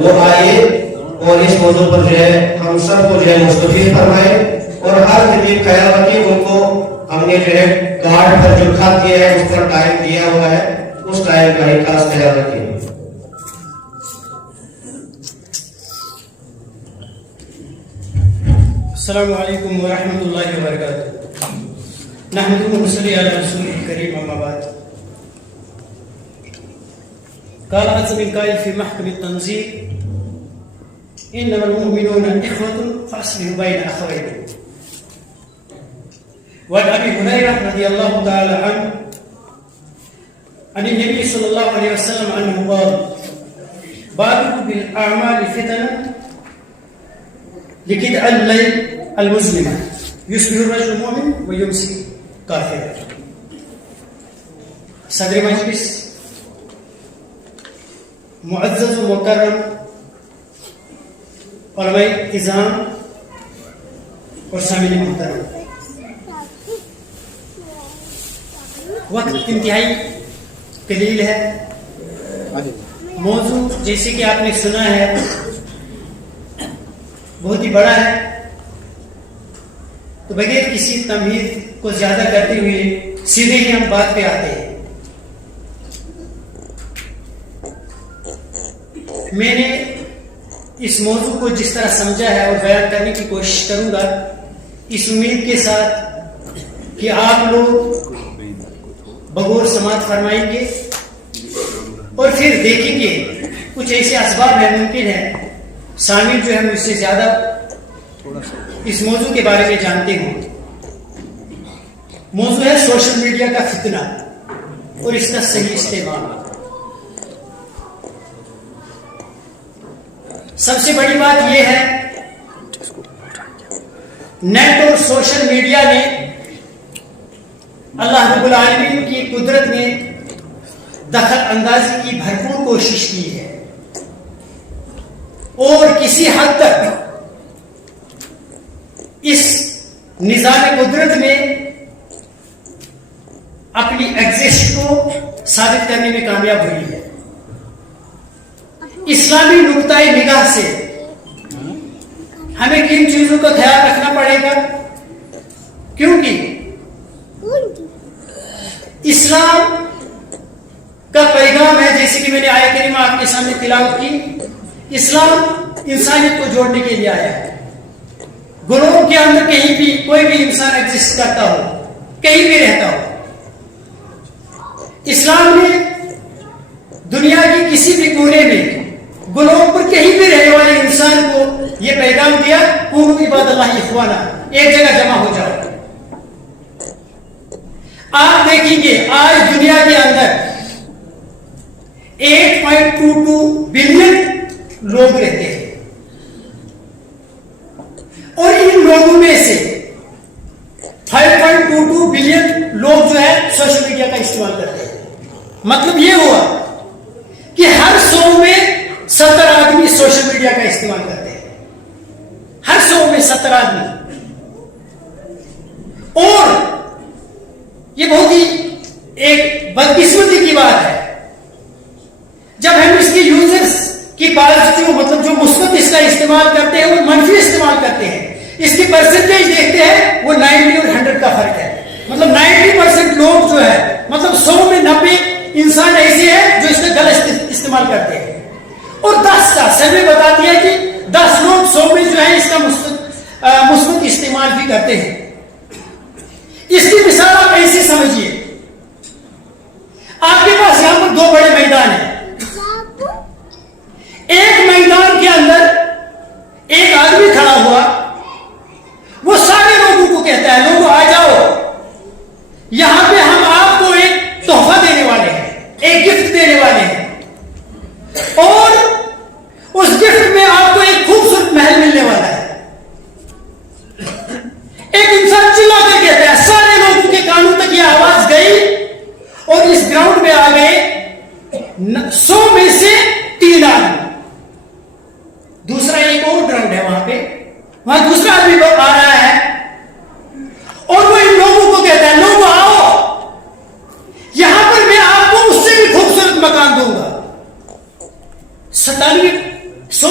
وہ آئے اور اس موضوع پر جو ہے ہم سب کو جو ہے مستفید فرمائے، اور ہر طبیب خیال رکھے ان کو ہم نے جو ہے کارڈ پر جو خط دیا ہے اس پر ٹائم دیا ہوا ہے، اس ٹائم کا ہی خاص خیال رکھیں۔ السلام علیکم ورحمۃ اللہ وبرکاتہ۔ نحمدہ و نصلی علی رسولہ الکریم، اما بعد۔ قال عز من قائل فی محکم التنزیل انما المؤمنون اخوة فاصلحوا بین اخویکم۔ وعن ابی ہریرہ رضی اللہ تعالی عنہ عن النبی صلی اللہ علیہ وسلم عنہ قال بادروا بالاعمال فتنا لقطع الليل المظلم يصبح الرجل مؤمن ويمسي کافر۔ صدر مجلس معزز و مکرم علماء اعظام اور سامعین محترم، وقت انتہائی قلیل ہے۔ موضوع جیسے کہ آپ نے سنا ہے بہت ہی بڑا ہے، تو بغیر کسی تمہید کو زیادہ کرتے ہوئے سیدھے ہی ہم بات پہ آتے ہیں۔ میں نے اس موضوع کو جس طرح سمجھا ہے اور بیان کرنے کی کوشش کروں گا، اس امید کے ساتھ کہ آپ لوگ بغور سماعت فرمائیں گے اور پھر دیکھیں گے کچھ ایسے اسباب ہیں، ممکن ہے سامع جو ہے مجھ سے زیادہ اس موضوع کے بارے میں جانتے ہوں۔ موضوع ہے سوشل میڈیا کا فتنہ اور اس کا صحیح استعمال۔ سب سے بڑی بات یہ ہے نیٹ اور سوشل میڈیا نے اللہ رب العالمین کی قدرت میں دخل اندازی کی بھرپور کوشش کی ہے، اور کسی حد تک اس نظام قدرت میں اپنی ایگزسٹ کو ثابت کرنے میں کامیاب ہوئی ہے۔ اسلامی نقطۂ نگاہ سے ہمیں کن چیزوں کا خیال رکھنا پڑے گا، کیونکہ اسلام کا پیغام ہے، جیسے کہ میں نے آیت کریمہ آپ کے سامنے تلاوت کی، اسلام انسانیت کو جوڑنے کے لیے آیا ہے۔ گروہ کے اندر کہیں بھی کوئی بھی انسان ایگزسٹ کرتا ہو، کہیں بھی رہتا ہو، اسلام نے دنیا کی کسی بھی کونے میں گروہ پر کہیں بھی رہنے والے انسان کو یہ پیغام دیا، کونوا عباد اللہ اخوانا، ایک جگہ جمع ہو جاؤ۔ آپ دیکھیں گے آج دنیا کے اندر 8.22 بلین لوگ رہتے ہیں، اور ان لوگوں میں سے 5.22 بلین لوگ جو ہے سوشل میڈیا کا استعمال کرتے ہیں۔ مطلب یہ ہوا کہ ہر 100 میں 70 آدمی سوشل میڈیا کا استعمال کرتے ہیں، ہر 100 میں 70 آدمی۔ اور یہ بہت ہی ایک بدقسمتی کی بات ہے، جب ہم اس کے یوزرز کی پازیٹیو مطلب جو مثبت اس کا استعمال کرتے ہیں اور منفی استعمال کرتے ہیں، اس کی پرسنٹیج دیکھتے ہیں، وہ 90 اور 100 کا فرق ہے۔ مطلب 90% لوگ جو ہے، مطلب 100 میں 90 انسان ایسے ہیں جو اس کا غلط استعمال کرتے ہیں، اور 10 کا سروے بتاتی ہے کہ 10 لوگ 100 میں جو ہے اس کا مثبت استعمال بھی کرتے ہیں۔ اس کی مثال آپ ایسے سمجھیے، آپ کے پاس یہاں پر 2 بڑے میدان ہیں، ایک میدان کے اندر ایک آدمی کھڑا ہوا، وہ سارے لوگوں کو کہتا ہے لوگوں آ جاؤ، یہاں پہ ہم آپ کو ایک تحفہ دینے والے ہیں، ایک گفٹ دینے والے ہیں، اور اس گفٹ میں آپ کو ایک خوبصورت محل ملنے والا ہے۔ ایک انسان چلا کر کہتا ہے، سارے لوگوں کے کانوں تک یہ آواز گئی، اور اس گراؤنڈ میں آ گئے 100 میں سے 3 آدمی۔ دوسرا ایک اور گراؤنڈ ہے وہاں پہ، وہاں دوسرا آدمی آ رہا ہے، اور وہ ان لوگوں کو کہتا ہے لوگ آؤ، یہاں پر میں آپ کو اس سے بھی خوبصورت مکان دوں گا۔ 97 100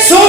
100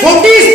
40s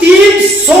300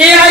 AI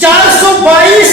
422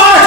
8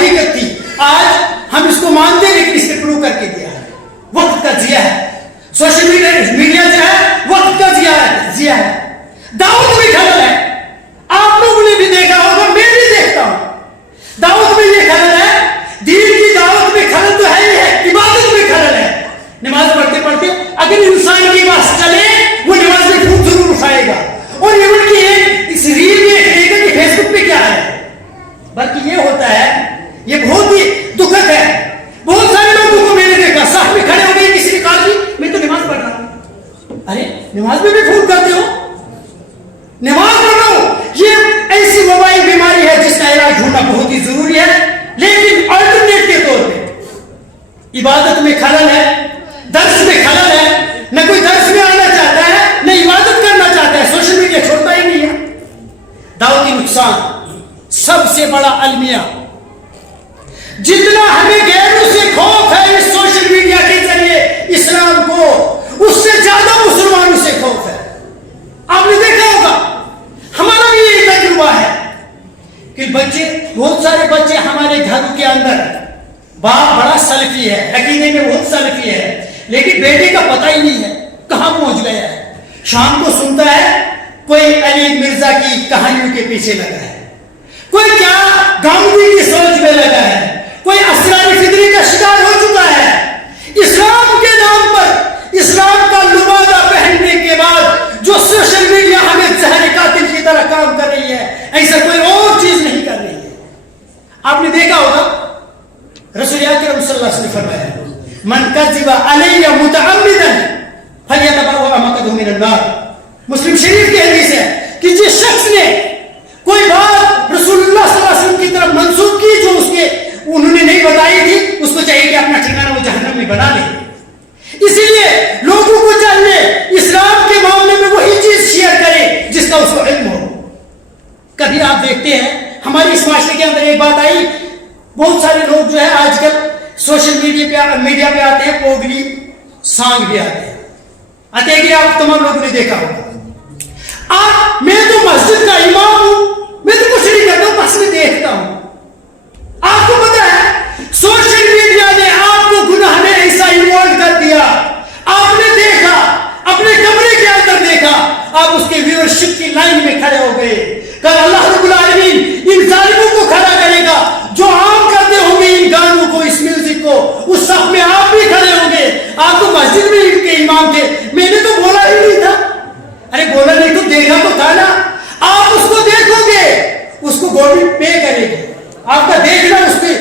حقیقت تھی. آج ہم اس کو مانتے ہیں لیکن اس نے پروو کر کے دیا ہے. وقت کا ضیاء ہے. سوشل میڈیا جو ہے وقت کا ضیاء ہے. دعوت میں خلل ہے. آپ لوگوں نے بھی دیکھا ہوگا, میں بھی دیکھتا ہوں. دعوت میں یہ خلل ہے, دین کی دعوت میں خلل تو ہے ہی ہے, عبادت میں خلل ہے. نماز پڑھتے پڑھتے اگر انسان کی بات چلے وہ نماز میں پھوٹ ضرور اٹھائے گا, اور یہ ان کی ایک اس ریل میں دیکھے گا کہ فیس بک پہ کیا ہے. بلکہ یہ ہوتا ہے, یہ بہت ہی دکھد ہے. بہت سارے لوگوں کو میں نے دیکھا صف میں کھڑے ہو گئے, کسی نے کہا کہ میں تو نماز پڑھ رہا ہوں. ارے نماز میں بھی پھوٹ کرتے ہو, نماز پڑھ رہا ہوں. یہ ایسی موبائل بیماری ہے جس کا علاج ڈھونڈنا بہت ہی ضروری ہے, لیکن الٹرنیٹ کے طور پہ عبادت میں خلل ہے, درس میں خلل ہے. نہ کوئی درس میں آنا چاہتا ہے, نہ عبادت کرنا چاہتا ہے. سوشل میڈیا چھوڑتا ہی نہیں ہے. دعوتی نقصان سب سے بڑا المیہ, جتنا ہمیں غیروں سے خوف ہے اس سوشل میڈیا کے ذریعے اسلام کو, اس سے زیادہ مسلمانوں سے خوف ہے. آپ نے دیکھا ہوگا, ہمارا بھی یہی تجربہ ہے کہ بچے, بہت سارے بچے ہمارے گھروں کے اندر, باپ بڑا سلفی ہے, عقیدے میں بہت سلفی ہے, لیکن بیٹے کا پتہ ہی نہیں ہے کہاں پہنچ گیا ہے. شام کو سنتا ہے کوئی علی مرزا کی کہانیوں کے پیچھے لگا ہے, کوئی کیا گاندھی کی سوچ میں لگا ہے, کوئی اسرار فطری کا شکار ہو چکا ہے. اسلام کے نام پر اسلام کا لبادہ پہننے کے بعد جو سوشل میڈیا ہمیں زہر قاتل کی طرح کام کر رہی ہے, ایسا کوئی اور چیز نہیں کر رہی ہے. آپ نے دیکھا ہوگا رسول اکرم صلی اللہ علیہ وسلم فرمایا, من کذب علی متعمدا فلیتبوأ مقعده من النار. مسلم شریف کی حدیث ہے کہ جس شخص نے کوئی بات رسول اللہ صلی اللہ علیہ وسلم کی طرف منسوب کی جو اس کے انہوں نے نہیں بتائی تھی, اس کو چاہیے کہ اپنا ٹھکانہ وہ جہنم میں بنا لے. اسی لیے لوگوں کو چاہیے اسلام کے معاملے میں وہی چیز شیئر کرے جس کا اس کو علم ہو. کبھی آپ دیکھتے ہیں ہماری اس معاشرے کے اندر ایک بات آئی, بہت سارے لوگ جو ہے آج کل سوشل میڈیا پہ آتے ہیں, پوگلی سانگ بھی آتے ہیں. کہ آپ تمام لوگوں نے دیکھا ہوگا. میں تو مسجد کا امام ہوں, میں تو کچھ نہیں کرتا ہوں, بس میں دیکھتا ہوں. آپ کو پتا ہے سوشل میڈیا نے آپ کو گناہ میں ایسا انوالو کر دیا. آپ نے دیکھا, اپنے کمرے کے اندر دیکھا, آپ اس کے ویورشپ کی لائن میں کھڑے ہو گئے. کل اللہ رب العالمین ان ظالموں کو کھڑا کرے گا جو عام کرتے ہوں گے ان گانوں کو, اس میوزک کو, اس صف میں آپ بھی کھڑے ہوں گے. آپ تو مسجد میں ان کے امام تھے, میں نے تو بولا ہی نہیں تھا. ارے بولا نہیں تو دیکھا تو تھا نا. آپ اس کو دیکھو گے, اس کو گورنمنٹ پے کرے گی. آپ کا دیکھنا اس پہ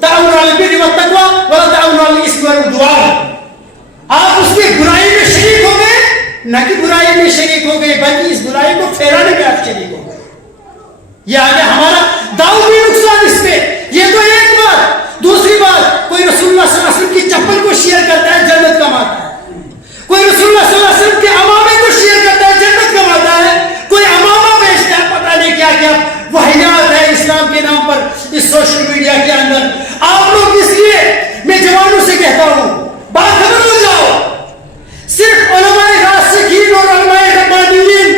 تعاون علی البر والتقوی ولا تعاون علی الاثم والعدوان. آپ اس کی برائی میں شریک ہو گئے, نہ کہ برائی میں شریک ہو گئے بلکہ اس برائی کو پھیلانے میں آپ شریک ہو گئے. یہ آگے ہمارا دعوی نقصان اس پہ. یہ تو ایک بات. دوسری بات, کوئی رسول اللہ صلی اللہ علیہ وسلم کی چپل کو شیئر کرتا ہے, جنت کماتا ہے. کوئی رسول اللہ صلی اللہ علیہ وسلم کے امامے کو شیئر کرتا ہے, جنت کماتا ہے. کوئی امامہ بیچتا ہے, پتہ نہیں کیا کیا وحیات ہے اسلام کے نام پر اس سوشل میڈیا کے اندر. آپ لوگ اس لیے میں جوانوں سے کہتا ہوں, باخبر ہو جاؤ. صرف علماء راسخین اور علماء ربانیین,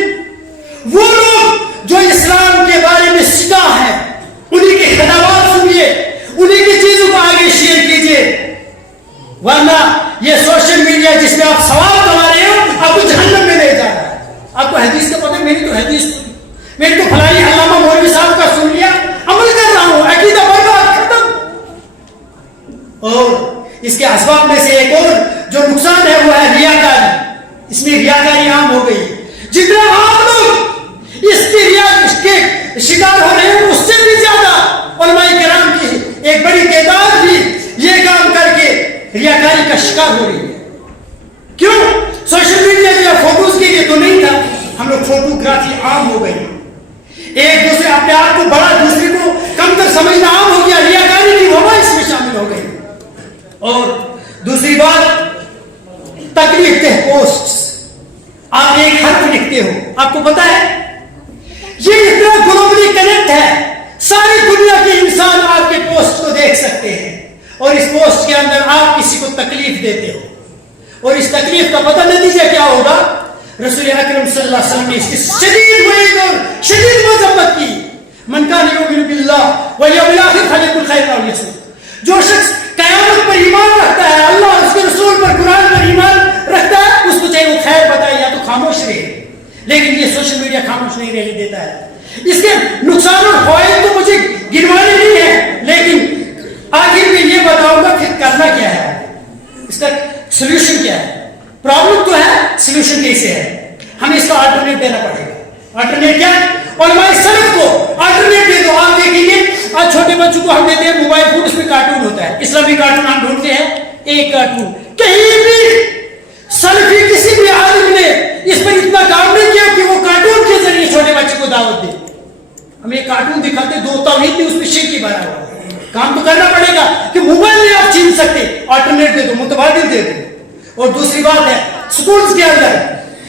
وہ لوگ جو اسلام کے بارے میں سیکھا ہے, انہی کے خطابات سنیے, انہی کی چیزوں کو آگے شیئر کیجیے. ورنہ یہ سوشل میڈیا جس میں آپ ثواب کما رہے ہو, آپ کو جہنم میں لے جا رہا ہے. آپ کو حدیث کا پتہ ہے, میری تو حدیث سنی, میں تو فلانی علامہ مولوی صاحب کا سن لیا, عمل کر رہا ہوں, عقیدہ برباد, ختم. اور اس کے اسباب میں سے ایک اور جو نقصان ہے وہ ہے ریاکاری. اس میں ریاکاری عام ہو گئی. جتنا آپ لوگ اس کی ریا کے شکار ہو رہے ہیں, اس سے بھی زیادہ علماء کرام کی ایک بڑی تعداد بھی یہ کام کر کے ریاکاری کا شکار ہو رہی ہے. کیوں؟ سوشل میڈیا جو فوٹوز کے لیے تو نہیں تھا, ہم لوگ فوٹوگرافی عام ہو گئی. ایک دوسرے اپنے آپ کو بڑا, دوسرے کو کم تر سمجھنا عام ہو گیا. ریاکاری کی وبا اس میں شامل ہو گئی. اور دوسری بات, تکلیف دہ پوسٹ. آپ ایک حرف لکھتے ہو, آپ کو پتا ہے یہ اتنا گلوبلی کنیکٹ ہے, ساری دنیا کے انسان آپ کے پوسٹ کو دیکھ سکتے ہیں, اور اس پوسٹ کے اندر آپ کسی کو تکلیف دیتے ہو, اور اس تکلیف کا پتہ نتیجہ کیا ہوگا. رسول اکرم صلی اللہ علیہ وسلم نے اس کی شدید وعید اور شدید مذمت کی. من کان یؤمن باللہ والیوم الاخر فلیقل خیرا او نہیں رہنے دیتا ہے. اس کے نقصان اور فوائد تو مجھے گنوانے نہیں ہے, لیکن آخر میں یہ بتاؤں گا پھر کرنا کیا ہے, اس کا سولوشن کیا ہے. پرابلم تو ہے, سولوشن کیسے ہے, ہمیں اس کا آلٹرنیٹ دینا پڑے گا. آلٹرنیٹ کیا ہے؟ علماء سلف کو آلٹرنیٹ دے دو. آپ دیکھیں گے آج چھوٹے بچوں کو ہم دیتے ہیں موبائل فون, اس میں کارٹون ہوتا ہے, اسلامی کارٹون ہم ڈھونڈتے ہیں, ایک کارٹون کہیں بھی سلفی کسی بھی عالم نے اس پر اتنا کام نہیں کیا کہ وہ کارٹون کے ذریعے چھوٹے بچے کو دعوت دے. ہم ایک کارٹون دکھاتے, دو توحید میں اس پہ شرک کی بنا ہوا. کام تو کرنا پڑے گا کہ موبائل نہیں آپ چھین سکتے, آلٹرنیٹ دے دو, متبادل دے دو. اور دوسری بات ہے سکولز کے اندر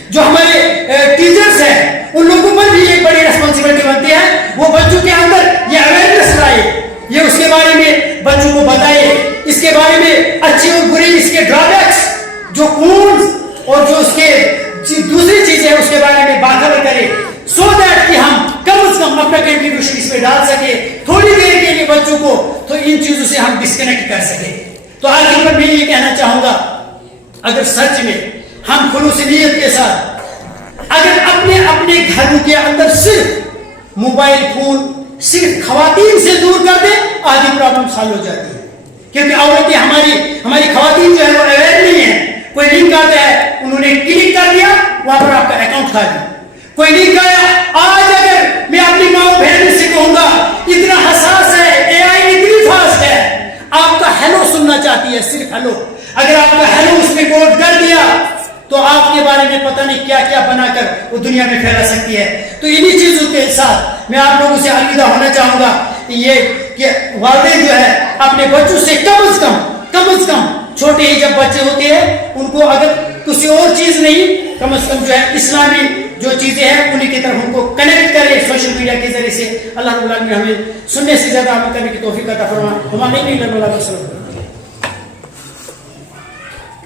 جو ہمارے ٹیچرز ہیں ان لوگوں پر بھی ایک بڑی ریسپانسبلٹی بنتی ہے, وہ بچوں کے اندر یہ اویئرنیس لائے, یہ اس کے بارے میں بچوں کو بتائے, اس کے بارے میں اچھی اور بری, اس کے ڈرا بیکس, جو کونز اور جو اس کے دوسری چیزیں اس کے بارے میں باخبر کرے, سو دیٹ کہ ہم کم از کم اپنا کنٹریبیوشن اس میں ڈال سکے تھوڑی دیر کے لیے بچوں کو, تو ان چیزوں سے ہم ڈسکنیکٹ کر سکیں. تو آخر پر میں یہ کہنا چاہوں گا, اگر سچ میں ہم خلوص نیت کے ساتھ اگر اپنے اپنے گھروں کے اندر صرف موبائل فون صرف خواتین سے دور کر دیں, آدھی پرابلم سال ہو جاتی ہے. کیونکہ عورتیں ہماری خواتین جو ہے وہ اویئر نہیں ہے. کوئی لنک آتا ہے, انہوں نے کلک کر دیا, وہاں پر آپ کا اکاؤنٹ خالی. کوئی لنک آیا, آج اگر میں اپنی ماں بہن سے کہوں گا اتنا حساس ہے, اے آئی اتنی فاسٹ ہے, آپ کا ہیلو سننا چاہتی ہے, صرف ہیلو, اگر آپ کا ہیلو اس نے کوڈ کر دیا تو آپ کے بارے میں پتہ نہیں کیا کیا بنا کر وہ دنیا میں پھیلا سکتی ہے. تو انہی چیزوں کے ساتھ میں آپ لوگوں سے الوداع ہونا چاہوں گا. یہ کہ والدین جو ہے اپنے بچوں سے کم از کم چھوٹے ہی جب بچے ہوتے ہیں ان کو اگر کسی اور چیز نہیں, کم از کم جو ہے اسلامی جو چیزیں ہیں انہی کی طرف ان کو کنیکٹ کرے سوشل میڈیا کے ذریعے سے. اللہ رب العالمین ہمیں سننے سے زیادہ عمل کرنے کی توفیق عطا فرمائے. ہمارے نہیں